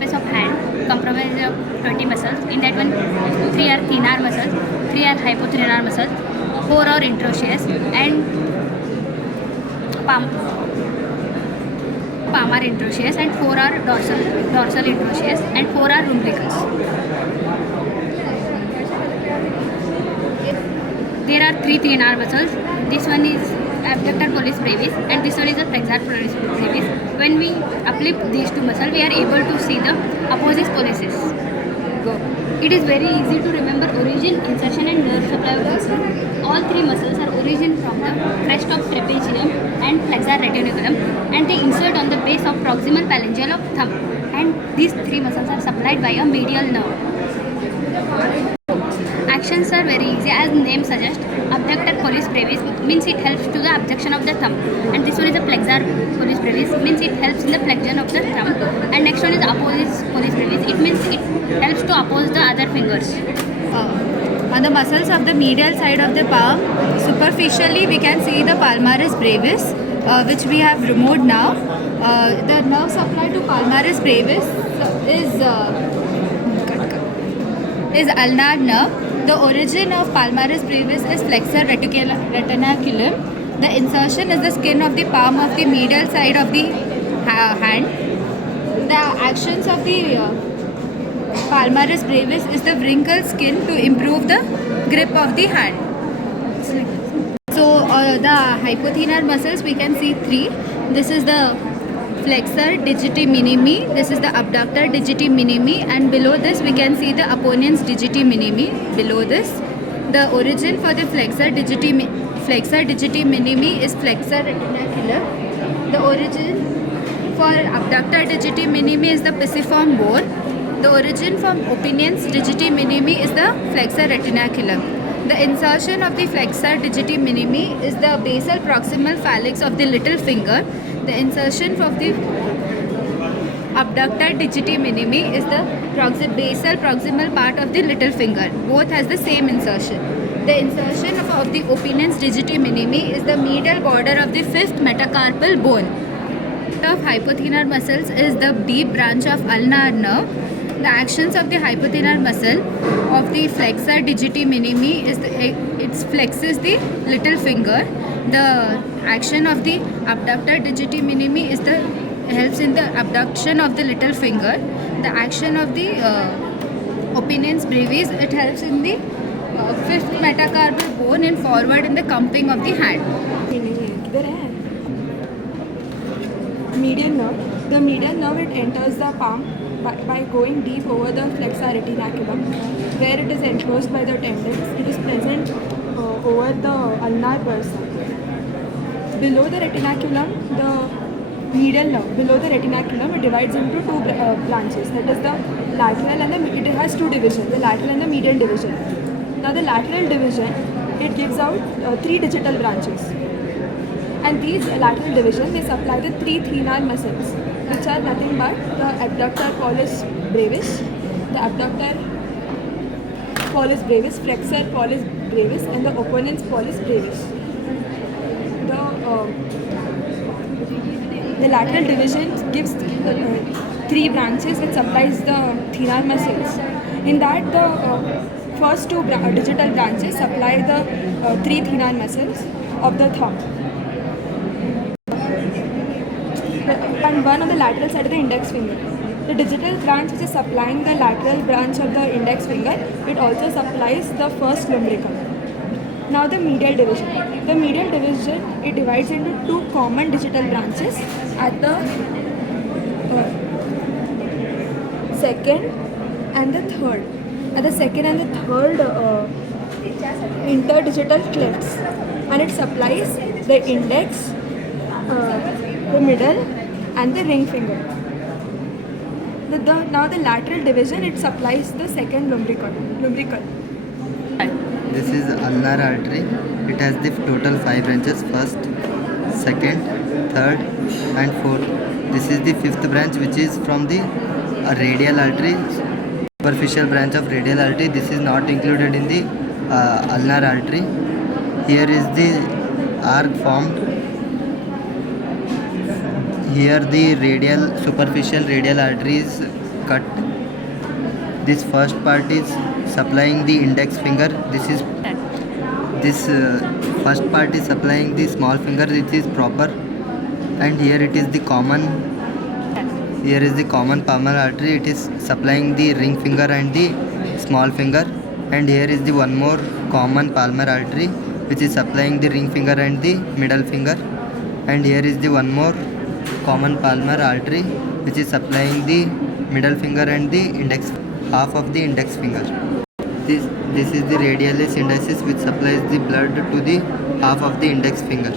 surface of hand comprises of 20 muscles. In that one, 3 are thenar muscles, 3 are hypothenar muscles, 4 are interosseous, and palmar interosseous, and 4 are dorsal interosseous, and 4 are lumbricals. There are 3 thenar muscles. This one is abductor pollicis brevis, and this one is the flexor pollicis brevis. When we uplift these two muscles, we are able to see the apposius pollicis. Go. It is very easy to remember origin, insertion, and nerve supply of muscle. All 3 muscles are origin from the crest of trapezium and flexor retinaculum, and they insert on the base of proximal phalangeal of thumb. And these 3 muscles are supplied by a medial nerve. Actions are very easy, as name suggests. Abductor pollicis brevis means it helps to the abduction of the thumb, and this one is a flexor pollicis brevis, means it helps in the flexion of the thumb, and next one is apposius pollicis brevis. It means it helps to oppose the other fingers. On the muscles of the medial side of the palm, superficially we can see the palmaris brevis, which we have removed now. The nerve supply to palmaris brevis is ulnar nerve. The origin of palmaris brevis is flexor retinaculum. The insertion is the skin of the palm of the medial side of the hand. The actions of the palmaris brevis is the wrinkle skin to improve the grip of the hand. So the hypothenar muscles we can see 3. This is the flexor digiti minimi, this is the abductor digiti minimi, and below this we can see the opponent's digiti minimi. Below this, the origin for the flexor digiti minimi is flexor retinaculum. The origin for abductor digiti minimi is the pisiform bone. The origin from opponent's digiti minimi is the flexor retinaculum. The insertion of the flexor digiti minimi is the basal proximal phalanx of the little finger. The insertion of the abductor digiti minimi is the basal proximal part of the little finger. Both has the same insertion. The insertion of the opponent's digiti minimi is the medial border of the 5th metacarpal bone. Of hypothenar muscles is the deep branch of ulnar nerve. The actions of the hypothenar muscle of the flexor digiti minimi is it flexes the little finger. The action of the abductor digiti minimi is helps in the abduction of the little finger. The action of the opponent's brevis, it helps in the 5th metacarpal bone and forward in the cupping of the hand. Median nerve. The median nerve, it enters the palm by going deep over the flexor retinaculum, where it is enclosed by the tendons. It is present over the ulnar bursa. Below the retinaculum, the medial nerve, below the retinaculum, it divides into 2 branches. That is the lateral and it has 2 divisions, the lateral and the medial division. Now the lateral division, it gives out 3 digital branches. And these lateral divisions, they supply the 3 thenar muscles, which are nothing but the abductor pollicis brevis, the abductor pollicis brevis, flexor pollicis brevis, and the opponent's pollicis brevis. The lateral division gives 3 branches which supplies the thenar muscles. In that, the first 2 digital branches supply the 3 thenar muscles of the thumb. And one on the lateral side of the index finger. The digital branch which is supplying the lateral branch of the index finger, it also supplies the first lumbrical. Now the medial division. The medial division, it divides into 2 common digital branches at the second and the third. At the second and the third interdigital clefts, and it supplies the index, the middle, and the ring finger. Now the lateral division, it supplies the second lumbrical. This is ulnar artery. It has the total 5 branches: first, second, third, and fourth. This is the 5th branch, which is from the radial artery, superficial branch of radial artery. This is not included in the ulnar artery. Here is the arc formed. Here the superficial radial artery is cut. This first part is supplying the index finger. This first part is supplying the small finger. It is proper, and here it is the common. Here is the common palmar artery. It is supplying the ring finger and the small finger, and here is the one more common palmar artery which is supplying the ring finger and the middle finger, and here is the one more common palmar artery which is supplying the middle finger and the index half of the index finger. This is the radialis indicis which supplies the blood to the half of the index finger.